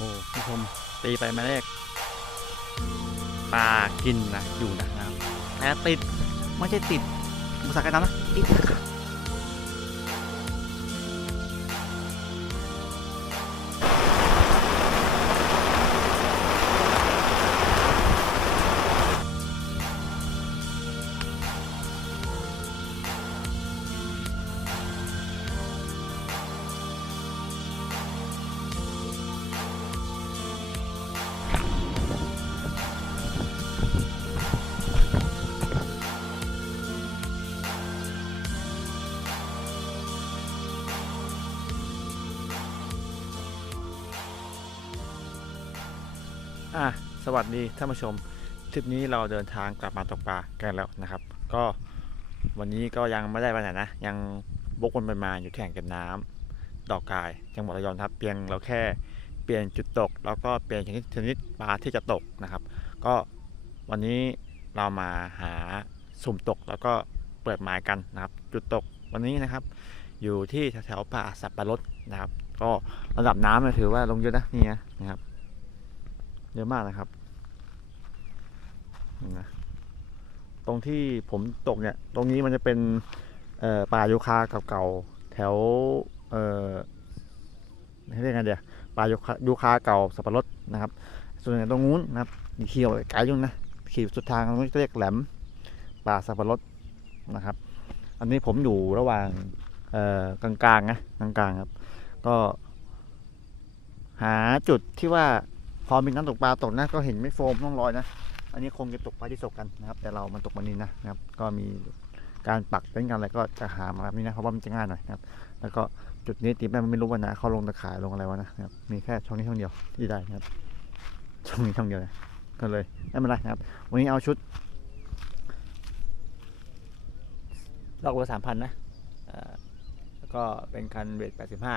อ้ผู้ชมตีไปมาแรกปลากินนะอยู่นะครับแต่ติด ไม่ใช่ติดมุสากันนะติด วัสดีท่านผู้ชมทริปนี้เราเดินทางกลับมาตกปลากันแล้วนะครับ ก็วันนี้ก็ยังไม่ได้ไปไหนนะ ยังบกวนไปมาอยู่ที่แข่งเก็บน้ำดอกกายจังหวัดระยองครับเพียงเราแค่เปลี่ยนจุดตก แล้วก็เปลี่ยนชนิดชนิดปลาที่จะตกนะครับ ก็วันนี้เรามาหาสุ่มตกแล้วก็เปิดหมายกันนะครับ จุดตกวันนี้นะครับ อยู่ที่แถวๆป่าสับปะรดนะครับ ก็ระดับน้ำเนี่ยถือว่าลงเยอะนะนี่นะครับเยอะมากนะครับ นไหมตรงที่ผมตกเนี่ย ตรงนี้มันจะเป็นป่ายูคาเก่าๆแถวเอ่อเรียกไงเดียวป่ายูคายูคาเก่าสับปะรดนะครับ ส่วนตรงนู้นนะครับเขียวไกลยุ่งนะขี่สุดทางตรงนี้เรียกแหลมป่าสับปะรดนะครับ อันนี้ผมอยู่ระหว่างเอ่อกลางๆนะกลางๆครับ ก็หาจุดที่ว่าพอมีน้ำตกปลาตกนะก็เห็นไม่โฟมต้องลอยนะ อันนี้คงจะตกปลาที่ตกกันนะครับ แต่เรามันตกมันนินนะนะครับ ก็มีการปักเป็นกันอะไรก็จะหามาแบบนี้นะเพราะว่ามันจะง่ายหน่อยนะครับ แล้วก็จุดนี้ตีแม่มันไม่รู้ว่านะเขาลงตะข่ายลงอะไรวะนะครับ มีแค่ช่องนี้ช่องเดียวที่ได้นะครับ ช่องนี้ช่องเดียวนะก็เลยไม่เป็นไรนะครับ วันนี้เอาชุดลอกละสามพันนะแล้วก็เป็นคันเวทแปดสิบห้า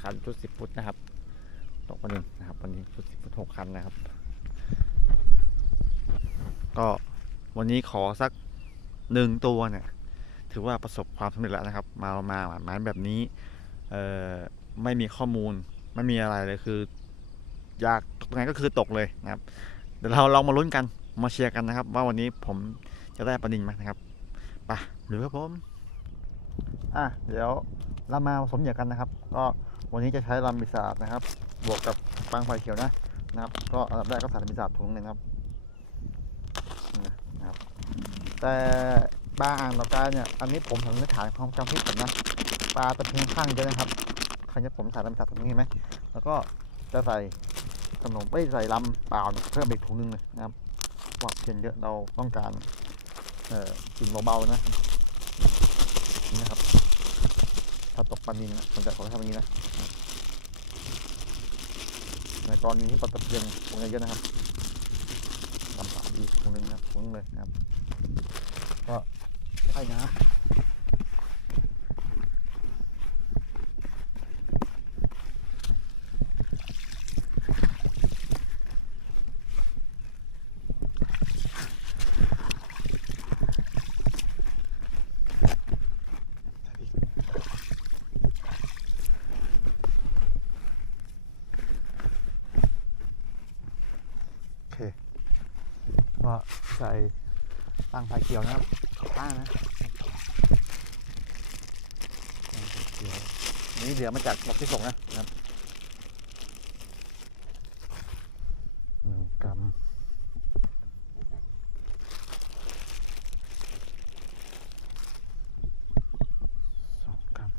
คันชุดสิบฟุตนะครับตกวันนี้นะครับ วันนี้ชุดสิบฟุตหกคันนะครับ ก็วันนี้ขอสักหนึ่งตัวเนี่ย ถือว่าประสบความสำเร็จแล้วนะครับ มามาหมายแบบนี้เอ่อไม่มีข้อมูลไม่มีอะไรเลยคือ อยากตกไงก็คือตกเลยนะครับเดี๋ยวเราลองมาลุ้นกันมาเชียร์กันนะครับ ว่าวันนี้ผมจะได้ประดินไหมนะครับไปหรือครับผมอะเดี๋ยวเรามาผสมเหยื่อกันนะครับ ก็วันนี้จะใช้ลำบิสาดนะครับ บวกกับปังไฟเขียวนะนะครับ ก็อันดับแรกก็ใส่ลำบิสาดถุงหนึ่งนะครับนี่นะครับ แต่ปลาอ่างดอกกาเนี่ยอันนี้ผมสันนิษฐานความจำที่ผมนะปลาตะเพียงข้างเยอะนะครับครั้งนี้ผมใส่ลำบิสาดถุงนี้ไหมแล้วก็จะใส่ขนมไม่ใส่ลำเปล่าเนี่ยเพิ่มอีกถุงนึงเลยนะครับว่าเพียงเยอะเราต้องการเอ่อกินเบาๆนะนี่นะครับ ถ้าตกปลานินนะผมจะขอทำอย่างนี้นะในกรณีที่ปลาตะเพียนคงจะเยอะนะครับ อีกตรงนึงครับฟุ้งเลยครับ ก็ใช่นะ ใส่ตั้งไฟเขียวนะครับข้างนะตั้งไฟเขียวนี่เหลือมาจากบอกที่ส่งนะนะครับหนึ่งกรัมสองกรัม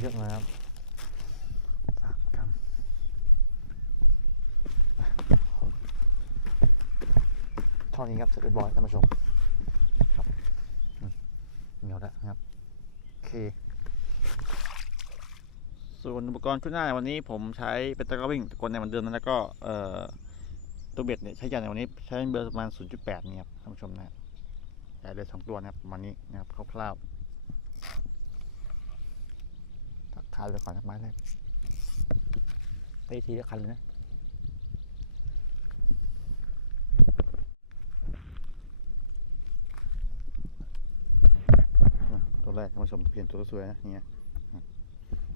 เยอะนะครับสามกรัม เท่านี้ครับเสร็จเรียบร้อยท่านผู้ชมครับเหนียวแล้วครับโอเคส่วนอุปกรณ์ชุดหน้าในวันนี้ผมใช้เป็นตะกร้อวิ่งตะกอนในวันเดิมนั้นแล้วก็เอ่อตัวเบ็ดเนี่ยใช้ยาในวันนี้ใช้เบอร์ประมาณ 0.8นี่ครับท่านผู้ชมนะครับใหญ่เลยสองตัวนะครับประมาณนี้นะครับคร่าวๆทักทายไปก่อนนะไม้แรกไปทีละคันเลยนะ ตัวแรกท่านผู้ชมตะเพียนตัวสวยๆนะเนี่ยอะ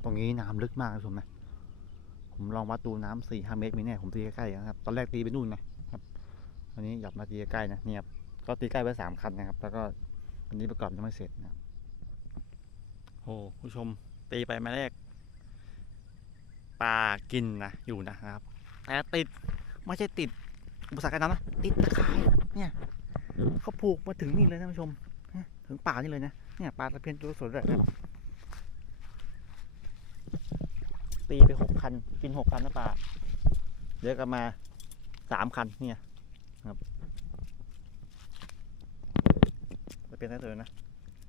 ตรงนี้น้ำลึกมากนะท่านผู้ชมนะผมลองวัดดูน้ำสี่ห้าเมตรมีแน่ผมตีใกล้ๆนะครับ ตอนแรกตีไปนู่นนะครับอันนี้หยับมาตีใกล้นะเนี่ยครับก็ตีใกล้ไปสามคันนะครับ แล้วก็อันนี้ประกอบยังไม่เสร็จนะครับโอ้ผู้ชมตีไปมาแรกปลากินนะอยู่นะครับแต่ติดไม่ใช่ติดอุปสรรคการนะติดตะข่ายเนี่ยเขาผูกมาถึงนี่เลยนะท่านผู้ชมถึงป่านี่เลยนะ เนี่ยปลาตะเพียนตัวสวยเลยนะครับตีไปหกคันกินหกคันนะปลาเดี๋ยวก็มาสามคันเนี่ยครับจะเป็นได้เลยนะ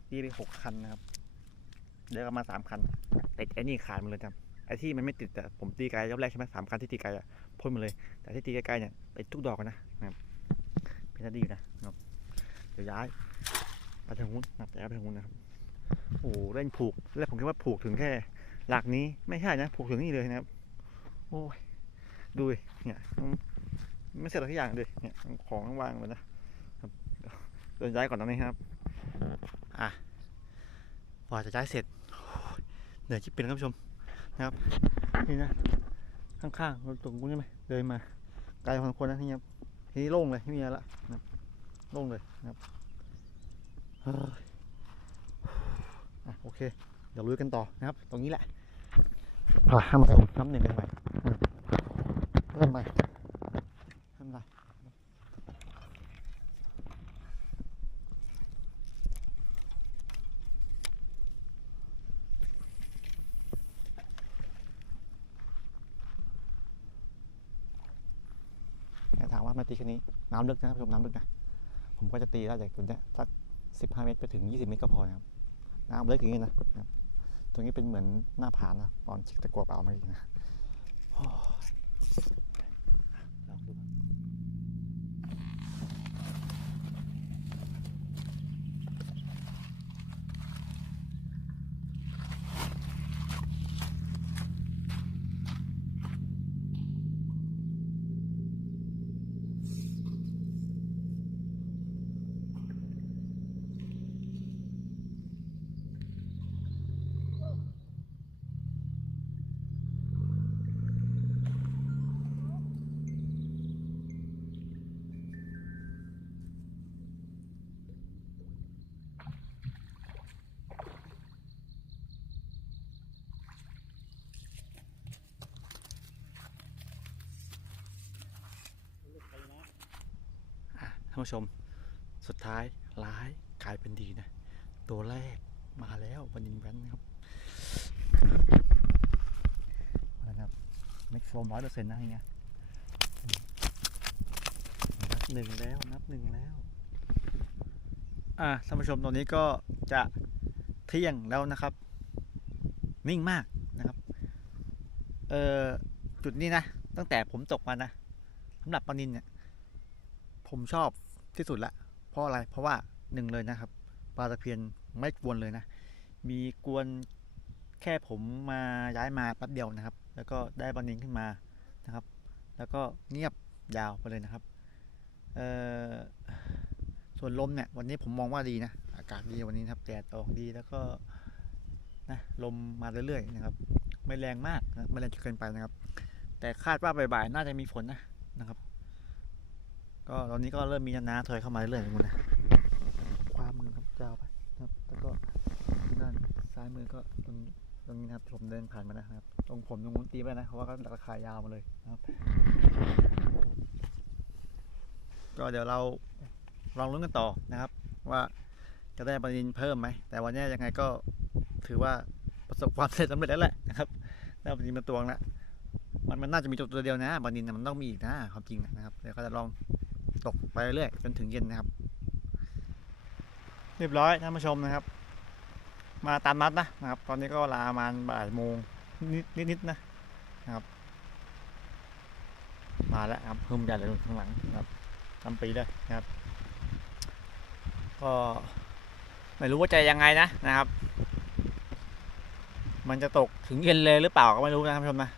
ตีไปหกคันนะครับ เดี๋ยวก็มาสามคันติดไอ้นี่ขาดหมดเลยครับไอ้ที่มันไม่ติดแต่ผมตีไกลรอบแรกใช่ไหมสามคันที่ตีไกลอะพ่นหมาเลย แต่ที่ตีใกล้ๆเนี่ยติดทุกดอกอะนะนะครับเป็นได้ดีนะครับเดี๋ยวย้าย ไปทางนู้นหนะครับไปทางนู้นนะครับโอ้โหเล่นผูกแรกผมคิดว่าผูกถึงแค่ หลักนี้ไม่ใช่นะ ผูกถึงนี่เลยนะครับ โอ้ยดูเนี่ยไม่เสร็จทุกอย่างเลยเนี่ยของวางไว้นะครับเดินย้ายก่อนนะนี่ครับ อะกว่าจะย้ายเสร็จเหนื่อยจิบเป็นครับผู้ชมนะครับนี่นะข้างๆรถตรงนู้นใช่ไหมเดินมาไกลพอสมควรนะที่นี่ครับทีนี้โล่งเลยไม่มีอะไรละโล่งเลยนะครับ โอเค เดี๋ยวลุยกันต่อนะครับ ตรงนี้แหละอะห้ามมาสูน้ำหนึ่งกันใหม่อืมเริ่มใหม่ทำไรแต่ถามว่ามาตีแค่นี้น้ำลึกนะครับผู้ชมน้ำลึกนะ ผมก็จะตีได้จากจุดเนี้ยสัก สิบห้าเมตรไปถึงยี่สิบเมตรก็พอนะครับน้ำเล็กอย่างนี้นะครับตรงนี้เป็นเหมือนหน้าผานะตอนชิกตะกัวเปล่ามาอีกนะ ท่านผู้ชมสุดท้ายร้ายกลายเป็นดีนะ ตัวแรกมาแล้ววันินแวนนะครับมาแล้วนะครับเม็กโฟมร้อยเปอร์เซ็นต์นะอย่างเงี้ยนับหนึ่งแล้วนับหนึ่งแล้ว อะท่านผู้ชมตอนนี้ก็จะเที่ยงแล้วนะครับ นิ่งมากนะครับ เอ่อจุดนี้นะ ตั้งแต่ผมตกมานะสำหรับปลานินเนี่ย ผมชอบ ที่สุดละเพราะอะไรเพราะว่าหนึ่งเลยนะครับปลาตะเพียนไม่กวนเลยนะ มีกวนแค่ผมมาย้ายมาแป๊บเดียวนะครับ แล้วก็ได้ปลานินขึ้นมานะครับ แล้วก็เงียบยาวไปเลยนะครับส่วนลมเนี่ยวันนี้ผมมองว่าดีนะ อากาศดีวันนี้ครับแดดออกดีแล้วก็นะลมมาเรื่อยๆนะครับ ไม่แรงมากนะไม่แรงจนเกินไปนะครับ แต่คาดว่าบ่ายๆน่าจะมีฝนนะ ก็ตอนนี้ก็เริ่มมีน้ำถอยเข้ามาเรื่อยๆคุณนะความมือครับจะเอาไปนะครับ แล้วก็ด้านซ้ายมือก็ตรงตรงนี้นะครับผมเดินผ่านมานะครับ ตรงผมตรงนู้นตีไปนะเพราะว่าก็ราคายาวมาเลยนะครับ ก็เดี๋ยวเราลองลุ้นกันต่อนะครับ ว่าจะได้ปริญเพิ่มไหม แต่วันนี้ยังไงก็ถือว่าประสบความสำเร็จแล้วแหละนะครับได้ปริญมาตวงแล้วมันมันน่าจะมีตัวตัวเดียวนะบานินมันต้องมีอีกนะความจริงนะครับเดี๋ยวก็จะลอง ตกไปเรื่อยจนถึงเย็นนะครับ เรียบร้อยท่านผู้ชมนะครับ มาตามนัดนะนะครับ ตอนนี้ก็ลาประมาณบ่ายโมงนิดนิดนะนะครับ มาแล้วครับเพิ่มใหญ่เลยข้างหลังนะครับทำปีเลยนะครับ ก็ไม่รู้ว่าจะยังไงนะนะครับ มันจะตกถึงเย็นเลยหรือเปล่าก็ไม่รู้นะท่านผู้ชมนะ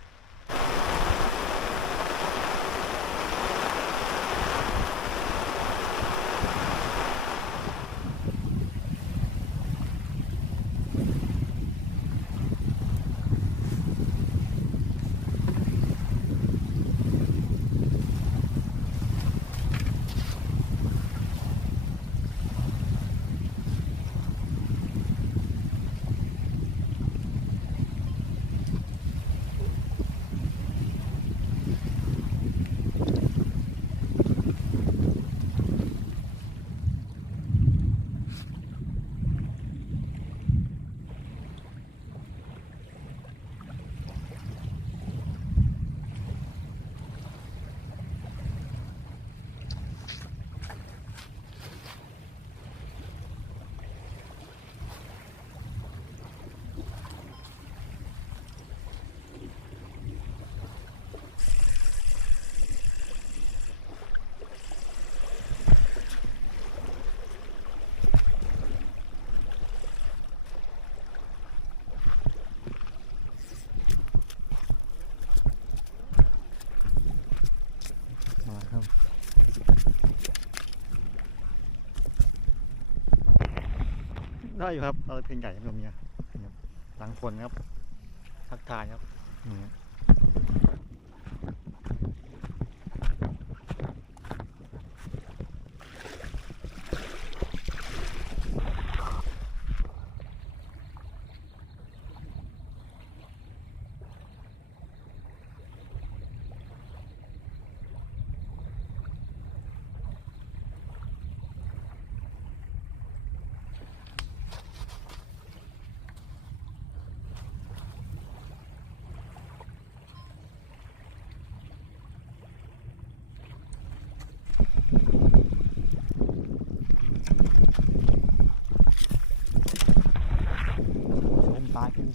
ได้อยู่ครับเราเพลงใหญ่ครับผมเนี่ยนี่ครับหลังฝนครับทักทายครับนี่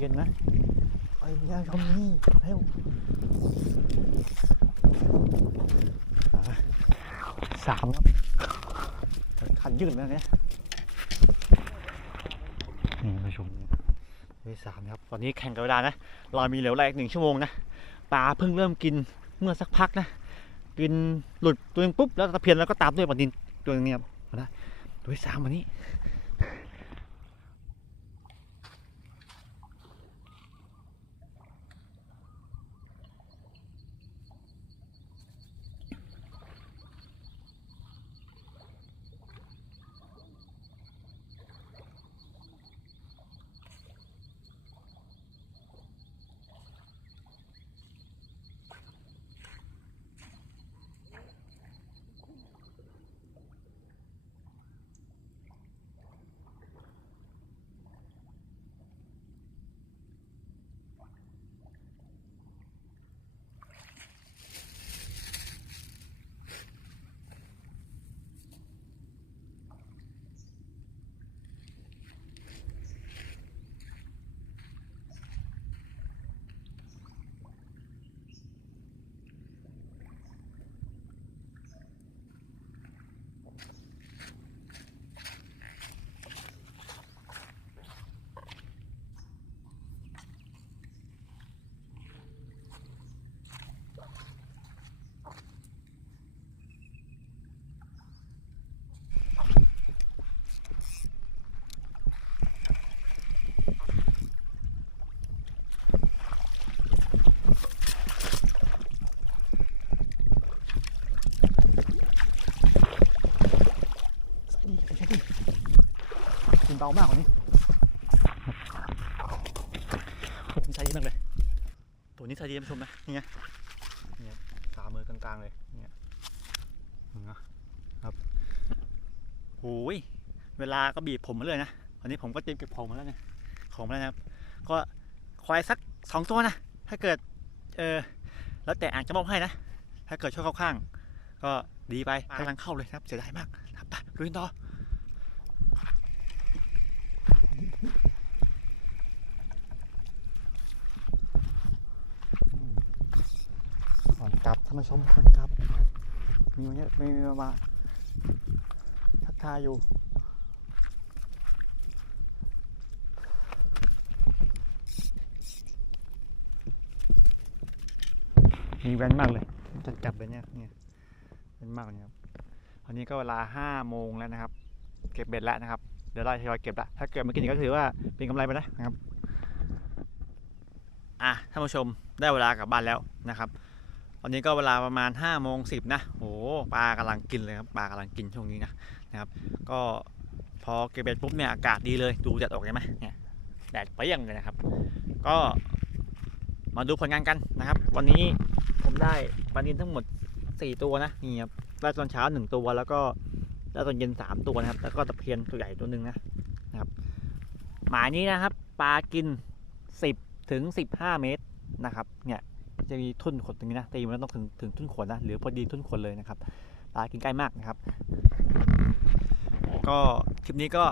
เย็นๆนะไปยังชมนี่เร็วอะสามครับคันยืดแล้วเนี่ยนี่มาชมเวสามนะครับตอนนี้แข่งกับเวลานะเรามีเหลวแรกหนึ่งชั่วโมงนะปลาเพิ่งเริ่มกินเมื่อสักพักนะกินหลุดตัวหนึงปุ๊บแล้วตะเพียนแล้วก็ตามด้วยปลาดินตัวหนึงเนี่ยครับมาได้ตัวที่สามวันนี้ เบามากกว่านี้ผมใส่ดีมากเลย ตัวนี้ใส่ดีท่านผู้ชมนะนี่ไงนี่ไงขามือกลางๆเลยเนี่ยนะครับโอ้ยเวลาก็บีบผมมาเลยนะวันนี้ผมก็เตรียมเก็บของมาแล้วเนี่ยของมาแล้วนะครับ ก็ควายสักสองตัวนะถ้าเกิดเออแล้วแต่อ่าจจะมอบให้นะ ถ้าเกิดช่วยเข้าข้าง ก็ดีไปกำลังเข้าเลยครับ เสียดายมากครับไปลุยต่อ ก่อนกลับท่านผู้ชมก่อนกลับ มีวันนี้มีมามาทักทายอยู่มีแว่นมากเลยจะกลับเลยเนี่ยเนี่ยแว่นมากเลยครับตอนนี้ก็เวลาห้าโมงแล้วนะครับ เก็บเบ็ดแล้วนะครับ เดี๋ยวเราทยอยเก็บละถ้าเกิดไม่กินก็ถือว่าเป็นกำไรไปนะครับ อะท่านผู้ชมได้เวลากลับบ้านแล้วนะครับ ตอนนี้ก็เวลาประมาณ5้าโมงสินะโอ้ปลากำลังกินเลยครับปลากำลังกินช่วงนี้นะนะครับ ก็พอเก็บเบ็ดปุ๊บเนี่ยอากาศดีเลยดูแดดออกใช่ไหมเนี่ยแดดเปรี้ยงเลยนะครับ ก็มาดูผลงานกันนะครับ วันนี้ผมได้ปลานินทั้งหมด 4 ตัวนะนี่ครับได้ตอนเช้า 1 ตัวแล้วก็ได้ตอนเย็น 3 ตัวนะครับ แล้วก็ตะเพียนตัวใหญ่ตัวหนึ่งนะนะครับ หมายนี้นะครับ ปลากิน 10ถึง15 เมตรนะครับ เนี่ย จะมีทุ่นขนตรงนี้นะตีมันต้องถึงถึงทุ่นขนนะหรือพอดีทุ่นขนเลยนะครับปลากินใกล้มากนะครับ ก็คลิปนี้ก็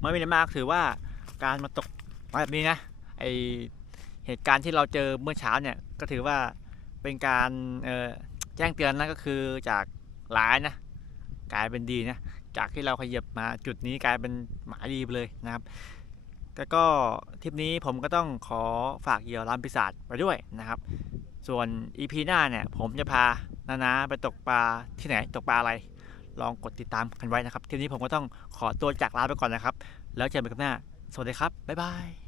ไม่มีอะไรมากถือว่าการมาตกปลาแบบนี้นะไอเหตุการณ์ที่เราเจอเมื่อเช้าเนี่ยก็ถือว่าเป็นการแจ้งเตือนนะก็คือจากร้ายนะกลายเป็นดีนะจากที่เราขยับมาจุดนี้กลายเป็นหมาดีไปเลยนะครับแล้วก็ทริปนี้ผมก็ต้องขอฝากเหยื่อลามปีศาจไปด้วยนะครับ ส่วน EP หน้าเนี่ย ผมจะพานานาไปตกปลาที่ไหนตกปลาอะไร ลองกดติดตามกันไว้นะครับทีนี้ผมก็ต้องขอตัวจากลาไปก่อนนะครับ แล้วเจอกันครั้งหน้า สวัสดีครับ บ๊ายบาย